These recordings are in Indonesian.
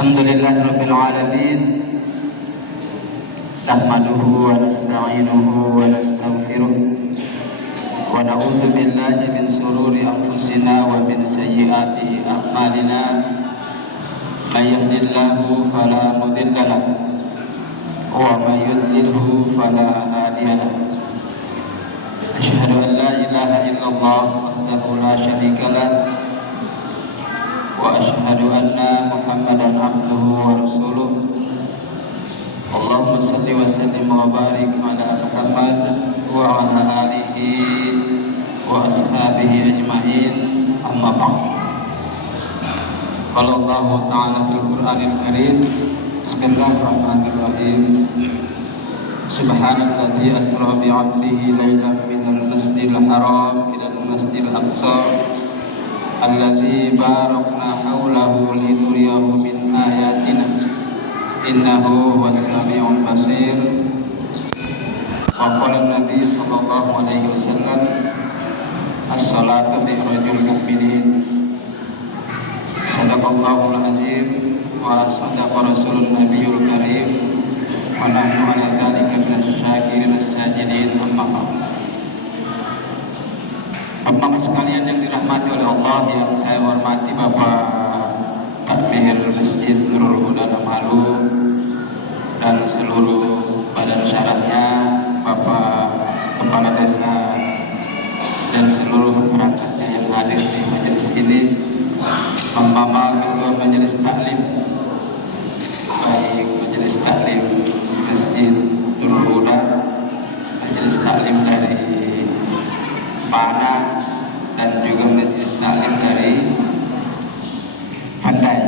Alhamdulillahirabbil alamin. Nahmaduhu wa nasta'inuhu wa nastaghfiruh wa na'udzu billahi min shururi anfusina wa min sayyiati a'malina. May yahdihillahu fala mudilla lahu wa may yudlilhu fala hadiya lahu. Asyhadu an la ilaha illallah wahdahu la syarika lahu wa asyhadu anna Muhammadan abduhu wa rasuluh. Allahumma salli wa sallim wa barik ala Muhammad wa ala alihi wa ashabihi ajma'in, amma ba'd. Qala Allah ta'ala fil Qur'anil Karim, bismillahirrahmanirrahim. Subhanalladzi asra bi 'abdihi lailan minal masjidil haram ilal masjidil aqsa alladzi barakna haulahu linuriyahu min ayatina innahu huwas sami'ul basir. Wa qala Nabi sallallahu alaihi wasallam, as-salatu mi'rajul mu'minin. Sadaqallahul azim wa sadaqa rasulun nabiyul karim wa nahnu ala dzalika minasyakirin as-sajidin, amma ba'd. Bapak sekalian yang dirahmati oleh Allah, yang saya hormati Bapak Takmir Masjid Nurul Huda Namalu dan seluruh badan syarahnya, Bapak Kepala Desa dan seluruh perangkatnya yang hadir di majelis ini, Mama Ketua Majelis Taklim, baik Majelis Taklim Masjid Nurul Huda, Majelis Taklim dari Mana, dan juga Majelis Taklim dari Pandai,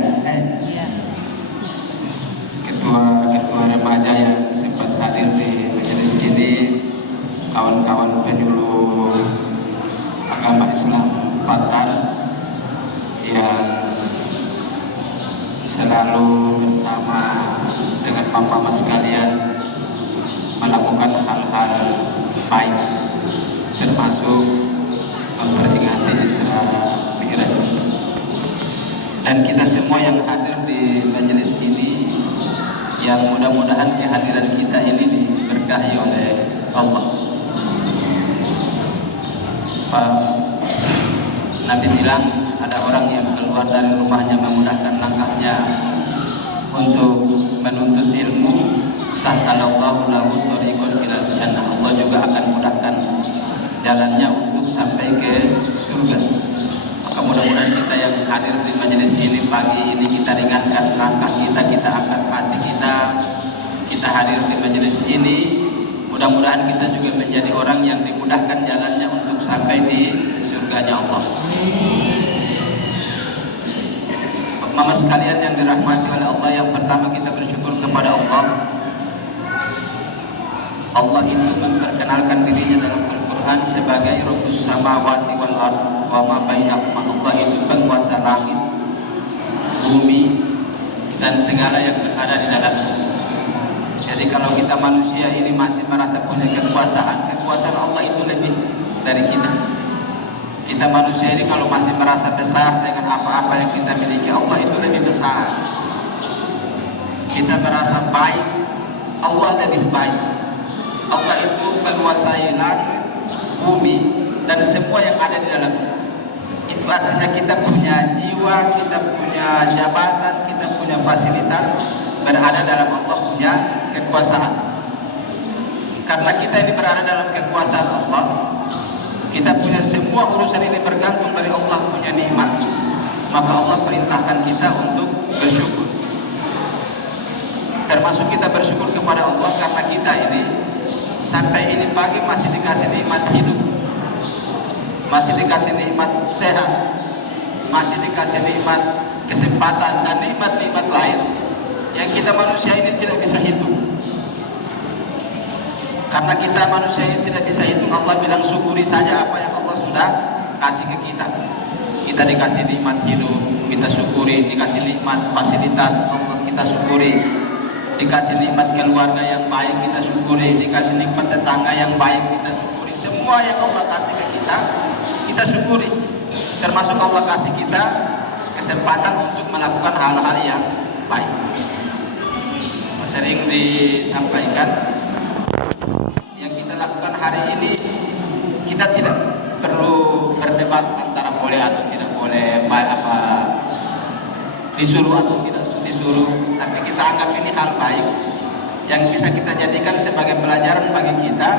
ketua remaja yang sempat hadir di majelis ini, kawan-kawan penyuluh agama Islam Patan yang selalu bersama dengan mama sekalian melakukan hal-hal baik, termasuk memperingati Isra Mi'raj. Dan kita semua yang hadir di majelis ini, yang mudah-mudahan kehadiran kita ini diberkahi oleh Allah. Pak Nabi bilang, ada orang yang keluar dari rumahnya memudahkan langkahnya untuk menuntut ilmu, sahhalallahu lahu thariqan ilal jannah. Allah juga akan mudahkan jalannya untuk sampai ke surga. Maka mudah-mudahan kita yang hadir di majelis ini pagi ini, kita ringankan langkah kita, kita angkat hati kita hadir di majelis ini. Mudah-mudahan kita juga menjadi orang yang dimudahkan jalannya untuk sampai di surganya Allah. Mama sekalian yang dirahmati oleh Allah, yang pertama kita bersyukur kepada Allah. Allah itu memperkenalkan dirinya dalam Al-Quran sebagai Rabbus samawati wal ard wa ma bainahuma. Allah itu penguasa langit, bumi, dan segala yang berada di dalamnya. Jadi kalau kita manusia ini masih merasa punya kekuasaan Allah itu lebih dari kita. Kita manusia ini kalau masih merasa besar dengan apa-apa yang kita miliki, Allah itu lebih besar. Kita merasa baik, Allah lebih baik. Allah itu menguasai langit, bumi, dan semua yang ada di dalamnya. Itu artinya kita punya jiwa, kita punya jabatan, kita punya fasilitas berada dalam Allah punya kekuasaan. Karena kita ini berada dalam kekuasaan Allah, kita punya semua urusan ini bergantung dari Allah punya nikmat. Maka Allah perintahkan kita untuk bersyukur. Termasuk kita bersyukur kepada Allah karena kita ini sampai ini pagi masih dikasih nikmat hidup, masih dikasih nikmat sehat, masih dikasih nikmat kesempatan dan nikmat-nikmat lain yang kita manusia ini tidak bisa hitung. Karena kita manusia ini tidak bisa hitung, Allah bilang syukuri saja apa yang Allah sudah kasih ke kita. Kita dikasih nikmat hidup, kita syukuri. Dikasih nikmat fasilitas, Allah kita syukuri. Dikasih nikmat keluarga yang baik, kita syukuri. Dikasih nikmat tetangga yang baik, kita syukuri. Semua yang Allah kasih ke kita syukuri. Termasuk Allah kasih kita kesempatan untuk melakukan hal-hal yang baik. Sering disampaikan, yang kita lakukan hari ini, kita tidak perlu berdebat antara boleh atau tidak boleh, disuruh atau tidak disuruh, tapi kita anggap ini hal baik yang bisa kita jadikan sebagai pelajaran bagi kita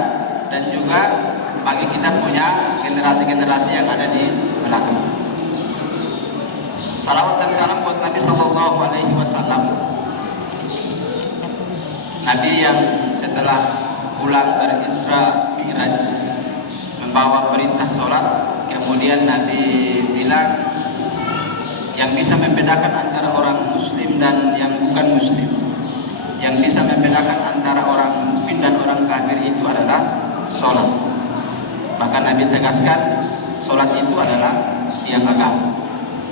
dan juga bagi kita punya generasi-generasi yang ada di belakang. Salawat dan salam buat Nabi Sallallahu Alaihi Wasallam, Nabi yang setelah pulang dari Isra Mi'raj membawa perintah sholat, kemudian Nabi bilang yang bisa membedakan antara orang muslim dan yang bukan muslim, yang bisa membedakan antara orang mukmin dan orang kafir itu adalah sholat. Bahkan Nabi tegaskan sholat itu adalah tiang agama.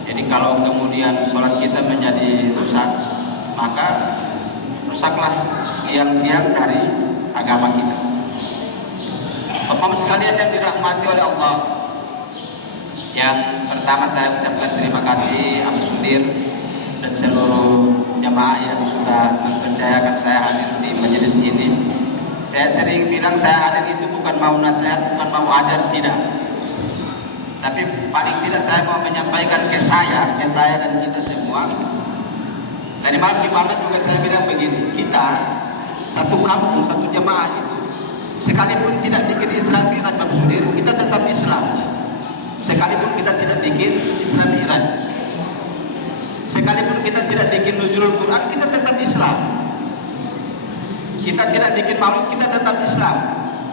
Jadi kalau kemudian sholat kita menjadi rusak, maka rusaklah tiang-tiang dari agama kita. Bapak sekalian yang dirahmati oleh Allah, yang pertama saya ucapkan terima kasih Abu Sudir dan seluruh jamaah yang sudah mempercayakan saya hadir di majelis ini. Saya sering bilang saya hadir itu bukan mau nasihat, bukan mau ajar, tidak. Tapi paling tidak saya mau menyampaikan ke saya dan kita semua. Dari mana juga saya bilang begini, kita satu kampung, satu jamaah itu, sekalipun tidak bikin Isra Mi'raj Abu Sudir, kita tetap Islam. Sekalipun kita tidak bikin Isra Mi'raj, sekalipun kita tidak bikin nuzulul Quran, kita tetap Islam. Kita tidak bikin maulid, kita tetap Islam.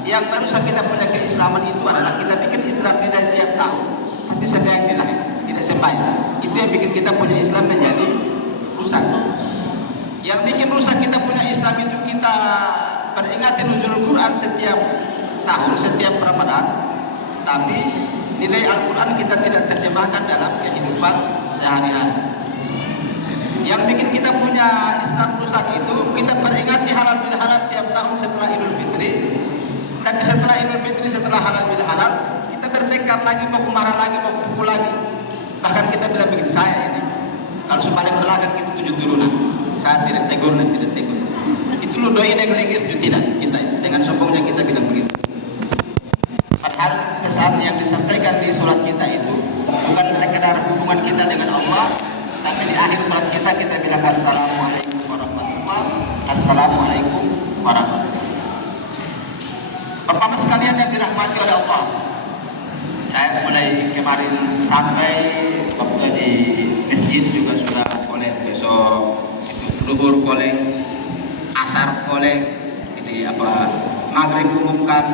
Yang barusan kita punya keislaman itu adalah kita bikin Isra Mi'raj tiap tahun, tapi saya yang tidak sembahyang. Itu yang bikin kita punya Islam menjadi rusak. Yang bikin rusak kita punya Islam itu kita peringati nuzulul Quran setiap tahun, setiap Ramadan, tapi nilai Al-Quran kita tidak terjemahkan dalam kehidupan sehari-hari. Yang bikin kita punya Islam rusak itu kita peringati halal bil halal tiap tahun setelah Idul Fitri, tapi setelah Idul Fitri, setelah halal bil halal, kita bertengkar lagi, mau marah lagi, mau pukul lagi. Bahkan kita bilang begini, saya ini kalau paling belakang itu 7 turunan, saya tidak tegur dan tidak tegur. Itu lu doain yang linggis itu tidak, kita dengan sombongnya kita bilang begitu. Padahal pesan yang disampaikan di surat kita itu bukan sekedar hubungan kita dengan Allah, tapi di akhir surat kita bilang Assalamualaikum warahmatullahi wabarakatuh. Assalamualaikum warahmatullahi wabarakatuh. Bapak sekalian yang dirahmati oleh Allah, saya mulai kemarin sampai waktu di masjid juga sudah boleh, besok itu zuhur boleh, asar boleh, ini maghrib umumkan,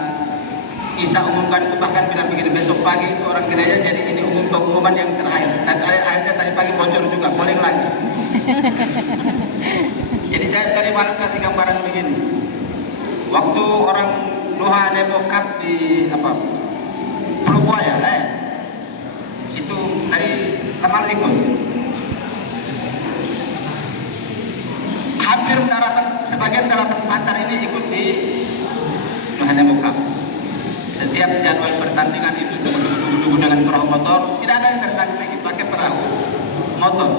Isya umumkan, itu bahkan bilang begini, besok pagi itu orang gereja jadi ini pengumuman yang terakhir. Dan akhirnya tadi pagi bocor juga, boleh lagi. Jadi saya tadi malam kasih gambaran begini. Waktu orang Doha Nebokap di Pulau Buaya, itu dari Taman Ikut. Hampir sebagian daratan pantar ini ikut di Doha Nebokap. Setiap jadwal pertandingan itu duduk dengan perahu motor, tidak ada yang terbang pakai perahu motor.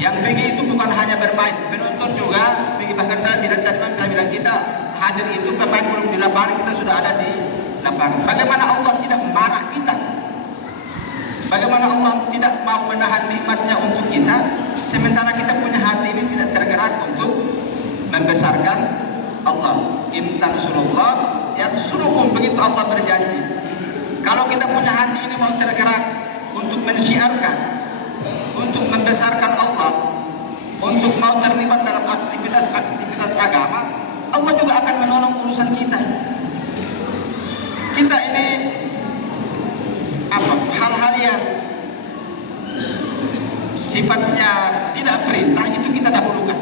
Yang pergi itu bukan hanya bermain, penonton juga pergi. Bahkan saya bilang kita hadir itu pemain belum di lapangan, kita sudah ada di lapangan. Bagaimana Allah tidak marah kita? Bagaimana Allah tidak mau menahan nikmatnya untuk kita, sementara kita punya hati ini tidak tergerak untuk membesarkan Allah. In tansurullah yansurukum, begitu Allah berjanji. Kalau kita punya hati ini mau tergerak untuk mensyiarkan, untuk membesarkan Allah, untuk mau terlibat dalam aktivitas agama, Allah juga akan menolong urusan kita. Kita ini hal-hal yang sifatnya tidak perintah itu kita dahulukan,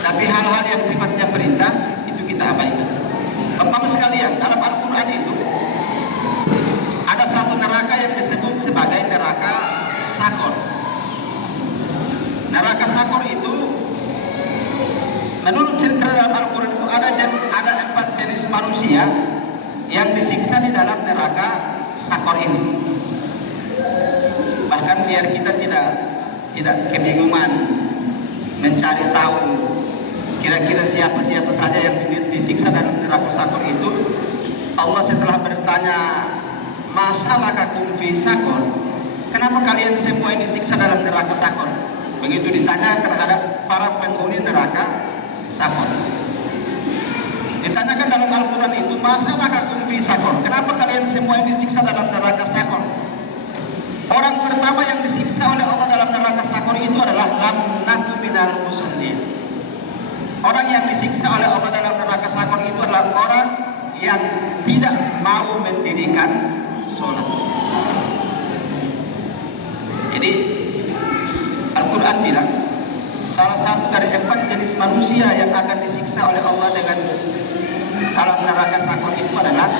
tapi hal-hal yang sifatnya perintah itu kita abaikan. Bapak sekalian, dalam Al-Quran itu ada satu neraka yang disebut sebagai neraka Sakor. Neraka Sakor itu menurut cerita dalam Al-Quran itu ada 4 jenis manusia yang disiksa di dalam neraka Sakor ini. Bahkan biar kita tidak tidak kebingungan mencari tahu kira-kira siapa-siapa saja yang disiksa dalam neraka sakor itu, Allah setelah bertanya, masalakakum fi sakor, kenapa kalian semua ini disiksa dalam neraka sakor? Begitu ditanya terhadap para penghuni neraka sakor, ditanyakan dalam Al-Quran itu, masalakakum fi sakor, kenapa kalian semua ini disiksa dalam neraka sakor? Orang pertama yang disiksa oleh Allah dalam neraka sakor itu adalah lam naku minal musallin. Orang yang disiksa oleh Allah dalam neraka sakor itu adalah orang yang tidak mau mendirikan sholat. Jadi Al-Quran bilang salah satu dari 4 jenis manusia yang akan disiksa oleh Allah dengan dalam neraka sakor itu adalah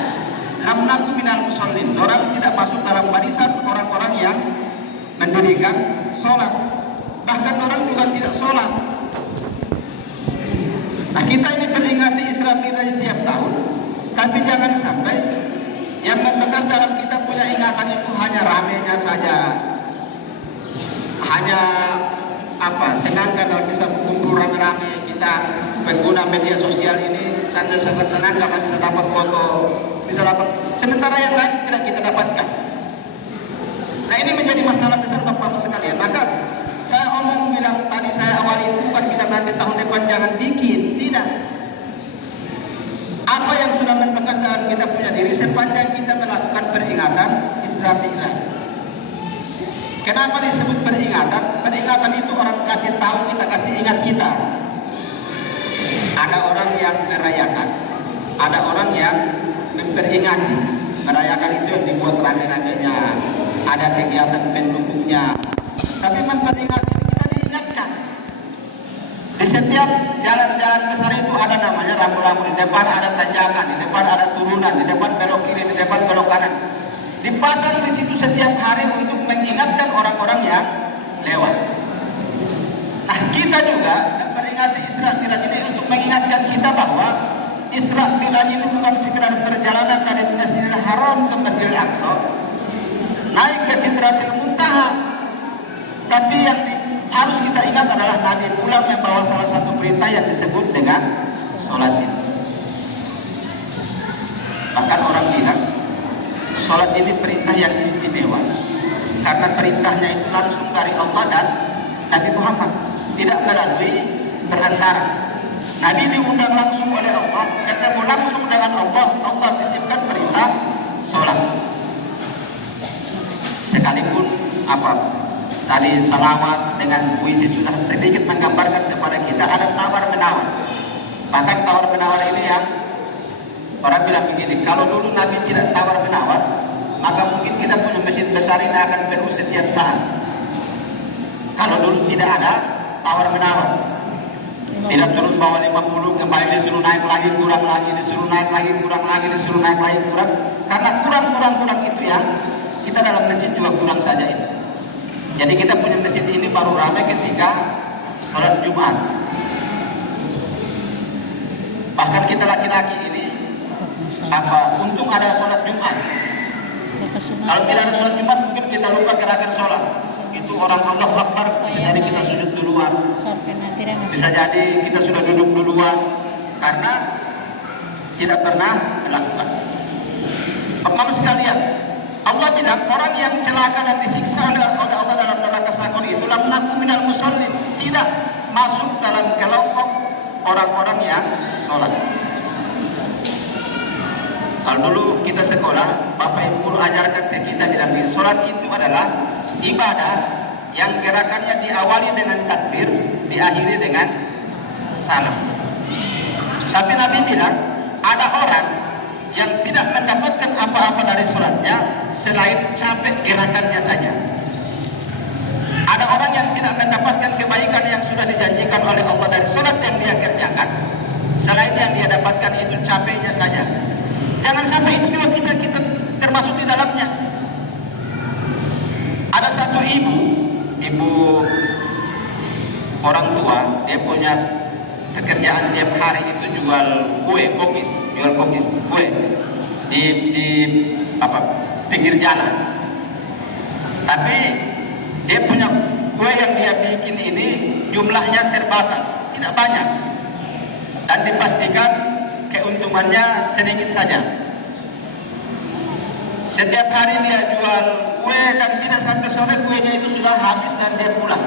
lam naku minal musallin, orang tidak masuk dalam barisan orang-orang yang mendirikan sholat. Bahkan orang juga tidak sholat. Nah, kita ini peringati Isra Mi'raj setiap tahun, tapi jangan sampai yang membekas dalam kita punya ingatan itu hanya ramenya saja, hanya senang kalau bisa berkumpul rame-rame. Kita pengguna media sosial ini sangat senang karena bisa dapat foto, bisa dapat, sementara yang lain tidak kita dapatkan. Nah, ini menjadi masalah besar Bapak-Bapak sekalian. Maka saya bilang tadi, saya awali itu bukan bilang nanti tahun depan jangan bikin, tidak. Apa yang sudah membekas dalam kita punya diri sepanjang kita melakukan peringatan Isra Mi'raj. Kenapa disebut peringatan? Peringatan itu orang kasih tahu kita, kasih ingat kita. Ada orang yang merayakan, ada orang yang memperingati. Merayakan itu yang dibuat rame-ramenya, ada kegiatan pendukungnya. Tapi memperingati, kita diingatkan. Di setiap jalan-jalan besar itu ada namanya rambu-rambu. Di depan ada tanjakan, di depan ada turunan, di depan belok kiri, di depan belok kanan. Dipasang di situ setiap hari untuk mengingatkan orang-orang yang lewat. Nah, kita juga memperingati Isra Mi'raj ini untuk mengingatkan kita bahwa Isra Mi'raj ini bukan sekedar perjalanan dari Masjidil Haram ke Masjidil Aqsa, naik ke Sidratil Muntaha. Tapi yang harus kita ingat adalah Nabi pulang membawa salah satu perintah yang disebut dengan sholat ini. Bahkan orang bilang sholat ini perintah yang istimewa karena perintahnya itu langsung dari Allah dan Nabi Muhammad, tidak melalui perantara. Nabi diundang langsung oleh Allah, ketemu langsung dengan Allah, Allah titipkan perintah sholat. Sekalipun tadi salawat dengan puisi sudah sedikit menggambarkan kepada kita ada tawar menawar. Bahkan tawar menawar ini yang orang bilang begini, kalau dulu Nabi tidak tawar menawar, maka mungkin kita punya masjid besar ini akan penuh setiap saat. Kalau dulu tidak ada tawar menawar, tidak turun bawah 50, kembali disuruh naik lagi, kurang lagi, disuruh naik lagi, kurang lagi, disuruh naik lagi, kurang. Karena kurang itu yang kita dalam masjid juga kurang saja itu. Jadi kita punya masjid ini baru ramai ketika sholat Jumat. Bahkan kita laki-laki ini untung ada sholat Jumat. Kalau tidak ada sholat Jumat mungkin kita lupa gerakan sholat. Itu orang Allah Akbar, bisa jadi kita sujud duluan, bisa jadi kita sudah duduk duluan karena tidak pernah melakukan. Bapak sekalian, Allah bilang orang yang celaka dan disiksa oleh Allah dalam neraka sakor itu lam naku minal musallin, tidak masuk dalam kelompok orang-orang yang sholat. Kalau dulu kita sekolah, Bapak Ibu ajarkan ke kita bilang sholat itu adalah ibadah yang gerakannya diawali dengan takbir, diakhiri dengan salam. Tapi Nabi bilang ada orang yang tidak mendapatkan apa-apa dari sholatnya selain capek gerakannya saja. Ada orang yang tidak mendapatkan kebaikan yang sudah dijanjikan oleh Allah dari sholat yang dia kerjakan, selain yang dia dapatkan itu capeknya saja. Jangan sampai itu juga kita termasuk di dalamnya. Ada satu ibu orang tua, dia punya pekerjaan tiap hari itu jual kue di pinggir jalan. Tapi dia punya kue yang dia bikin ini jumlahnya terbatas, tidak banyak, dan dipastikan keuntungannya sedikit saja. Setiap hari dia jual kue dan tidak sampai sore kuenya itu sudah habis dan dia pulang.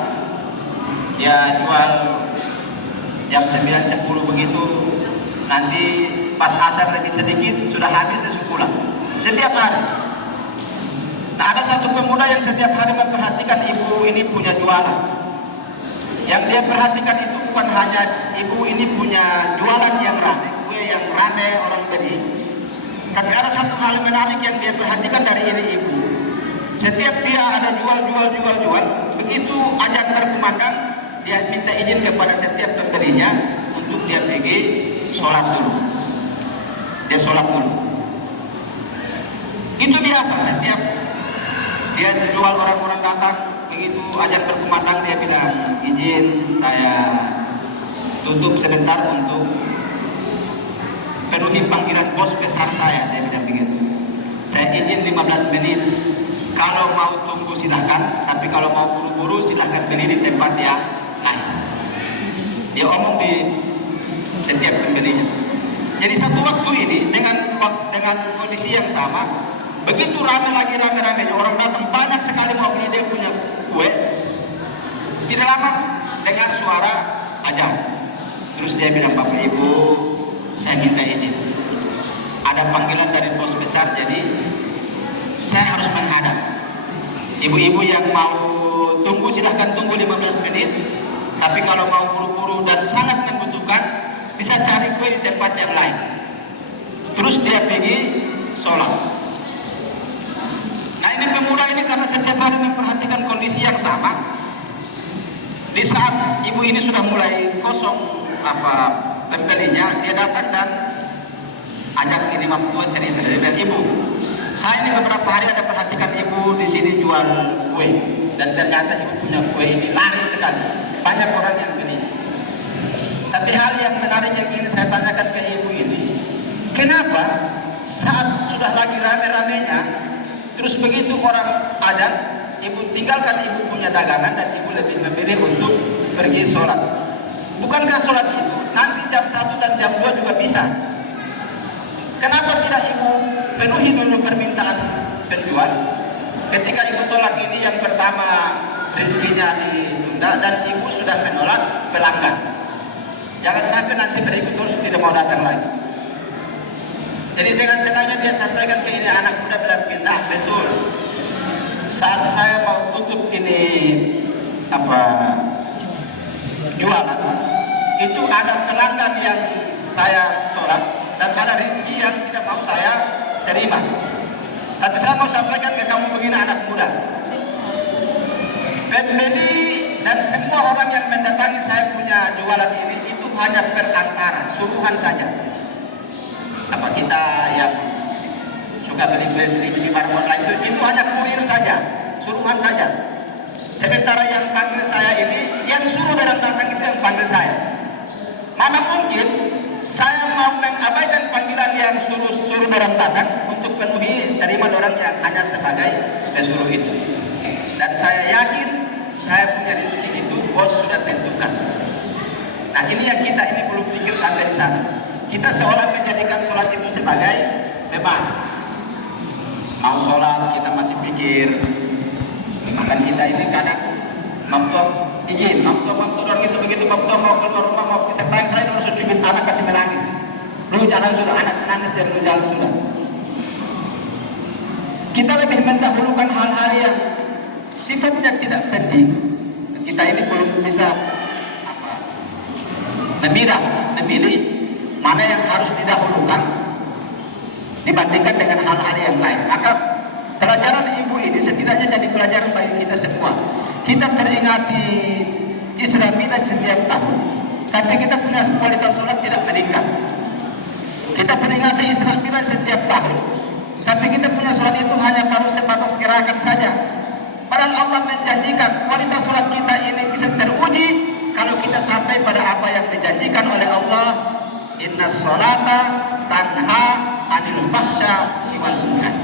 Dia jual jam 9-10 begitu, nanti pas asar lagi sedikit sudah habis dan pulang. Setiap hari. Nah, ada satu pemuda yang setiap hari memperhatikan ibu ini punya jualan. Yang dia perhatikan itu bukan hanya ibu ini punya jualan yang ramai, kue yang ramai orang beli, tapi ada satu hal menarik yang dia perhatikan dari ini ibu. Setiap dia ada jual, begitu azan berkumandang, dia minta izin kepada setiap pembelinya untuk dia pergi sholat dulu. Dia sholat dulu. Itu biasa, setiap dia jual orang-orang datang, begitu azan berkumandang dia bilang, izin saya tutup sebentar untuk penuhi panggilan bos besar saya. Dia bilang begitu. Saya izin 15 menit. Kalau mau tunggu silahkan, tapi kalau mau buru-buru silahkan beli di tempat yang lain. Dia omong di setiap pembelinya. Jadi satu waktu ini dengan kondisi yang sama, begitu ramai orang datang banyak sekali mau beli dia punya kue. Tidak lama dengar suara azan. Terus dia bilang, Bapak Ibu, saya minta izin. Ada panggilan dari bos besar, jadi saya harus menghadap. Ibu-ibu yang mau tunggu silahkan tunggu 15 menit. Tapi kalau mau buru-buru dan sangat membutuhkan, bisa cari kue di tempat yang lain. Terus dia pergi sholat. Nah, ini pemuda ini karena setiap hari memperhatikan kondisi yang sama. Di saat ibu ini sudah mulai kosong pembelinya, dia datang dan ajak ini tua cerita dan ibu. Saya ini beberapa hari ada perhatikan ibu di sini jual kue, dan ternyata ibu punya kue ini laris sekali, banyak orang yang beli. Tapi hal yang menarik yang ingin saya tanyakan ke ibu ini, kenapa saat sudah lagi rame-ramenya, terus begitu orang azan, ibu tinggalkan ibu punya dagangan dan ibu lebih memilih untuk pergi sholat? Bukankah sholat itu nanti jam 1 dan jam 2 juga bisa? Kenapa tidak ibu penuhi dulu permintaan penjual? Ketika ibu tolak ini yang pertama rezekinya ditunda dan ibu sudah menolak pelanggan. Jangan sampai nanti berikut terus tidak mau datang lagi. Jadi dengan tenangnya dia sampaikan ke ini anak muda bilang, nah betul. Saat saya mau tutup ini jualan, itu ada pelanggan yang saya tolak dan ada rezeki yang tidak mau saya terima. Tapi saya mau sampaikan ke kamu begini anak muda, pembeli dan semua orang yang mendatangi saya punya jualan ini itu hanya perantara, suruhan saja. Apa kita yang suka beli di barang online itu hanya kurir saja, suruhan saja. Sementara yang panggil saya ini, yang suruh orang datang itu yang panggil saya. Mana mungkin saya mau mengabaikan panggilan yang suruh orang datang untuk penuhi terima orang yang hanya sebagai pesuruh itu. Dan saya yakin saya punya rezeki itu bos sudah tentukan. Nah, ini yang kita ini belum pikir sampai di sana. Kita seolah menjadikan sholat itu sebagai beban. Mau sholat kita masih pikir. Bahkan kita ini kadang izin, orang itu begitu mau keluar rumah mau bisa tayang saya harus cubit anak kasih menangis. Lu jalan sudah, anak menangis dan lu jalan sudah. Kita lebih mendahulukan hal-hal yang sifatnya tidak penting. Kita ini belum bisa memilih mana yang harus didahulukan dibandingkan dengan hal-hal yang lain. Maka pelajaran ibu ini setidaknya jadi pelajaran bagi kita semua. Kita peringati Islamina setiap tahun, tapi kita punya kualitas sholat tidak meningkat. Kita peringati Islamina setiap tahun, tapi kita punya sholat itu hanya baru sebatas gerakan saja. Padahal Allah menjanjikan kualitas sholat kita ini bisa teruji kalau kita sampai pada apa yang dijanjikan oleh Allah. Inna sholata tanha anil fahsya wal munkar.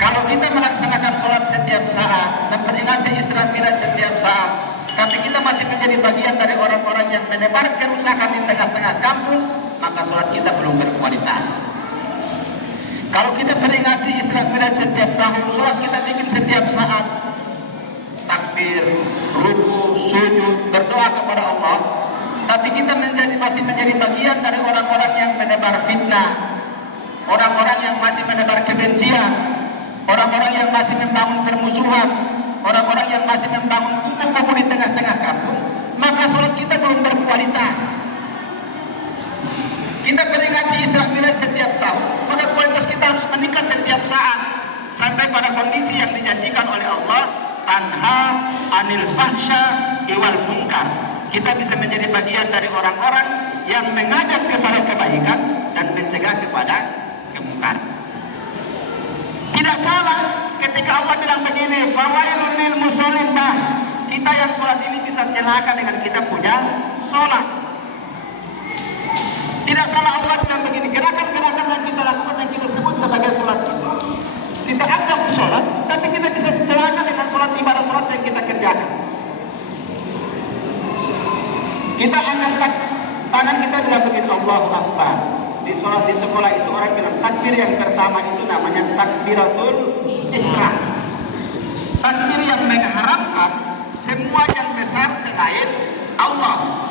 Kalau kita melaksanakan sholat setiap saat, memperingati Isra Mi'raj setiap saat, tapi kita masih menjadi bagian dari orang-orang yang menebar kerusakan di tengah-tengah kampung, maka sholat kita belum berkualitas. Kalau kita peringati Isra Mi'raj setiap tahun, sholat kita bikin setiap saat, takbir, ruku, sujud, berdoa kepada Allah, tapi kita masih menjadi bagian dari orang-orang yang menebar fitnah, orang-orang yang masih menebar kebencian, orang-orang yang masih membangun permusuhan, orang-orang yang masih membangun kubu-kubu di tengah-tengah kampung, maka sholat kita belum berkualitas. Kita peringati Isra Mi'raj setiap tahun, maka kualitas kita harus meningkat setiap saat, sampai pada kondisi yang dijanjikan oleh Allah, tanha anil fahsya iwal munkar. Kita bisa menjadi bagian dari orang-orang yang mengajak kepada kebaikan dan mencegah kepada kemungkaran. Tidak salah ketika Allah bilang begini, fawailul lil musallin. Kita yang sholat ini bisa celaka dengan kita punya sholat. Tidak salah Allah bilang begini, gerakan-gerakan yang kita lakukan, yang kita sebut sebagai sholat itu, kita anggap sholat, tapi kita bisa celaka dengan sholat, ibadah sholat yang kita kerjakan. Kita angkat tangan, kita bilang begini, Allahu Akbar. Di sholat di sekolah itu orang bilang takbir yang pertama itu namanya takbiratul ihram. Takbir yang mengharapkan semua yang besar selain Allah.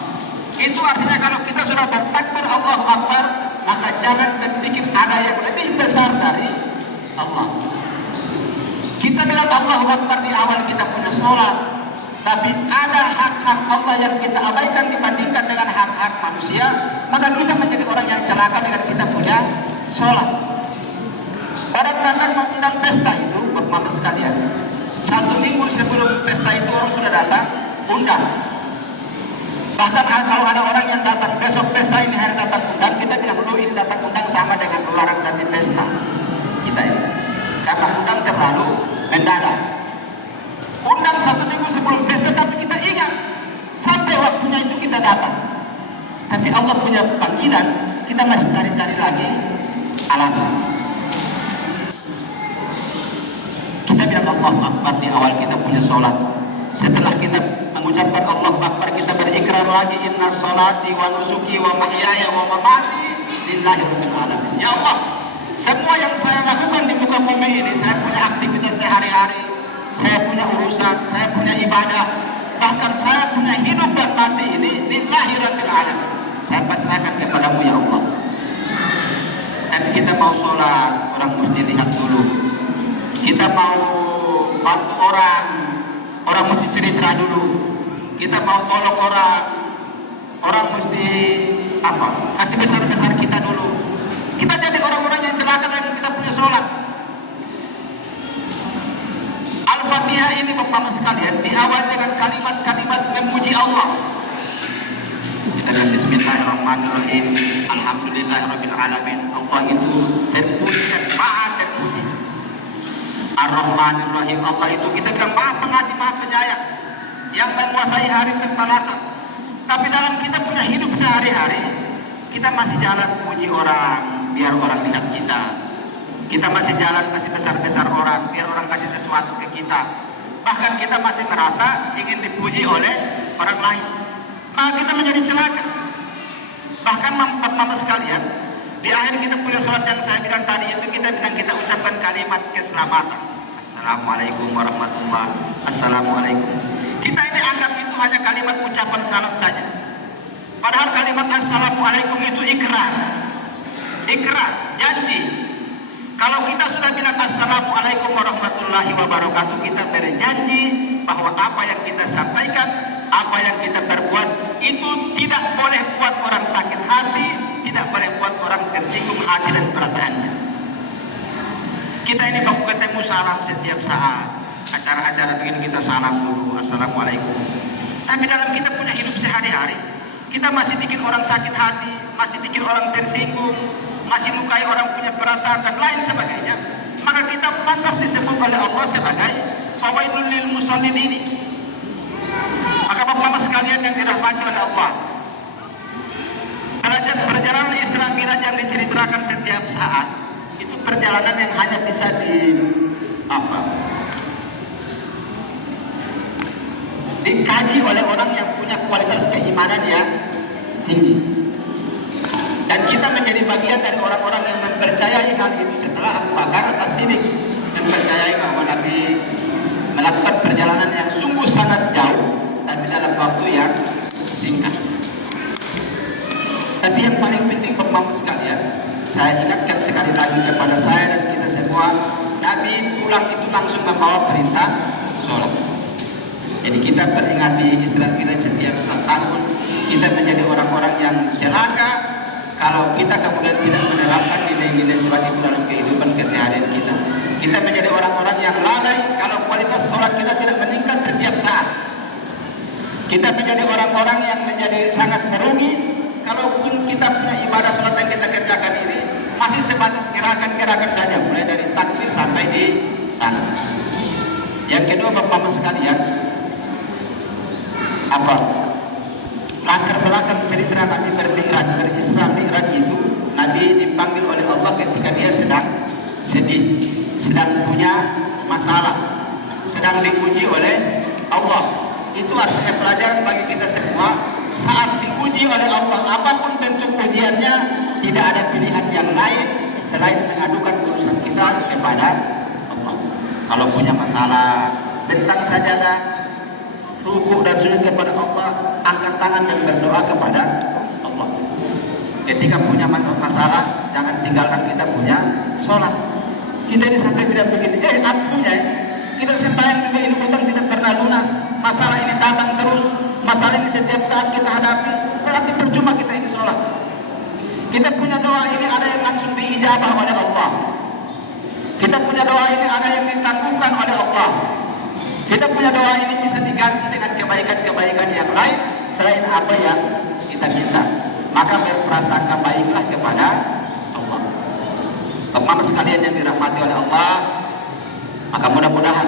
Itu artinya kalau kita sudah bertakbir Allahu Akbar, maka jangan berpikir ada yang lebih besar dari Allah. Kita bilang Allahu Akbar di awal kita punya sholat, tapi ada hak-hak Allah yang kita abaikan dibandingkan dengan hak-hak manusia, maka kita menjadi orang yang celaka dengan kita punya sholat. Orang datang mengundang pesta itu, bapak sekalian, 1 minggu sebelum pesta itu orang sudah datang undang. Bahkan kalau ada orang yang datang besok pesta ini hari datang undang, kita bilang dulu ini datang undang sama dengan melarang sampai pesta kita ini, karena undang terlalu mendadak. Undang 1 minggu sebelum pesta, tapi kita ingat sampai waktunya itu kita datang. Tapi Allah punya panggilan, kita masih cari-cari lagi alasan. Kita bilang Allahu Akbar di awal kita punya sholat. Setelah kita mengucapkan Allahu Akbar, kita berikrar lagi, inna sholati wa nusuki wa mahyaya wa mamati lillahi rabbil alamin. Ya Allah, semua yang saya lakukan di muka bumi ini, saya punya aktivitas sehari-hari, saya punya urusan, saya punya ibadah, bahkan saya punya hidup dan mati ini lillahi rabbil alamin. Saya pasrahkan kepadamu ya Allah. Tapi kita mau sholat, orang mesti lihat dulu. Kita mau bantu orang mesti cerita dulu. Kita mau tolong orang mesti kasih besar-besar kita dulu. Kita jadi orang-orang yang celaka dan kita punya sholat. Al-Fatihah ini bapak sekalian diawali dengan kalimat-kalimat memuji Allah. Kita bilang bismillahirrahmanirrahim, alhamdulillahirabbil alamin. Allah itu terpuji dan maha terpuji. Ar-Rahmanir-Rahim, Allah itu kita bilang maha pengasih, maha penyayang, yang menguasai hari pembalasan. Tapi dalam kita punya hidup sehari-hari, kita masih jalan puji orang biar orang lihat kita. Kita masih jalan kasih besar-besar orang biar orang kasih sesuatu ke kita. Bahkan kita masih merasa ingin dipuji oleh orang lain. Maka kita menjadi celaka. Bahkan mama sekalian, di akhir kita punya sholat yang saya bilang tadi itu, kita ucapkan kalimat keselamatan. Assalamualaikum warahmatullahi wabarakatuh. Assalamualaikum. Kita ini anggap itu hanya kalimat ucapan salam saja. Padahal kalimat assalamualaikum itu ikrar, janji. Kalau kita sudah bilang assalamualaikum warahmatullahi wabarakatuh, kita berjanji bahwa apa yang kita sampaikan, apa yang kita perbuat itu tidak boleh buat orang sakit hati, tidak boleh buat orang tersinggung hati dan perasaannya. Kita ini baku ketemu salam setiap saat, acara-acara begini kita salam dulu, assalamualaikum. Tapi dalam kita punya hidup sehari-hari, kita masih bikin orang sakit hati, masih bikin orang tersinggung, masih lukai orang punya perasaan dan lain sebagainya. Maka kita pantas disebut oleh Allah sebagai fawailul lil musallin ini. Maka bapak-bapak sekalian yang dirahmati oleh Allah, perjalanan Isra Mi'raj yang diceritakan setiap saat itu perjalanan yang hanya bisa dikaji oleh orang yang punya kualitas keimanan yang tinggi. Dan kita menjadi bagian dari orang-orang yang mempercayai hal itu setelah Abu Bakar As-Siddiq mempercayai bahwa Nabi melakukan perjalanan yang sungguh sangat jauh tapi dalam waktu yang singkat. Tapi yang paling penting Bapak sekalian, saya ingatkan sekali lagi kepada saya dan kita semua, Nabi pulang itu langsung membawa perintah sholat. Jadi kita peringati Isra Mi'raj setiap tahun, kita menjadi orang-orang yang celaka kalau kita kemudian tidak menerapkan nilai-nilai sholat itu dalam kehidupan keseharian kita. Kita menjadi orang-orang yang lalai kalau kualitas sholat kita tidak meningkat setiap saat. Kita menjadi orang-orang yang menjadi sangat merugi kalaupun kita punya ibadah sholat yang kita kerjakan ini masih sebatas gerakan-gerakan saja, mulai dari takbir sampai di sana. Yang kedua Bapak-Bapak sekalian, apa latar belakang cerita Nabi berisra mi'raj itu, Nabi dipanggil oleh Allah ketika dia sedang sedih, sedang punya masalah, sedang diuji oleh Allah. Itu artinya pelajaran bagi kita semua, saat diuji oleh Allah apapun bentuk ujiannya, tidak ada pilihan yang lain selain mengadukan urusan kita kepada Allah. Kalau punya masalah, bentang sajadah, rukuk dan sujud kepada Allah, angkat tangan dan berdoa kepada Allah. Ketika punya masalah, jangan tinggalkan kita punya sholat. Kita ini sampai tidak begini, akunya kita sembahyang juga ini utang tidak pernah lunas, masalah ini datang terus, masalah ini setiap saat kita hadapi, berarti percuma kita ini sholat. Kita punya doa ini ada yang langsung diijabah oleh Allah. Kita punya doa ini ada yang ditangguhkan oleh Allah. Kita punya doa ini bisa diganti dengan kebaikan-kebaikan yang lain selain apa yang kita minta. Maka berprasangka baiklah kepada Allah. Teman-teman sekalian yang dirahmati oleh Allah, maka mudah-mudahan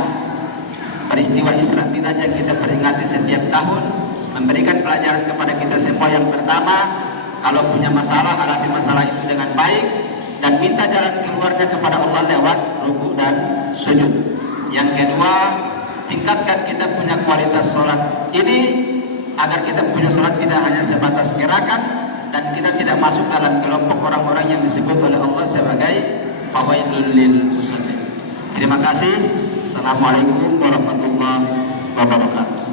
peristiwa Isra Mi'raj yang kita peringati setiap tahun memberikan pelajaran kepada kita semua. Yang pertama, kalau punya masalah, hadapi masalah itu dengan baik dan minta jalan keluarnya kepada Allah lewat rukuk dan sujud. Yang kedua, tingkatkan kita punya kualitas sholat ini agar kita punya sholat tidak hanya sebatas gerakan dan kita tidak masuk dalam kelompok orang-orang yang disebut oleh Allah sebagai fawailul lil musallin. Terima kasih. Assalamualaikum warahmatullahi wabarakatuh.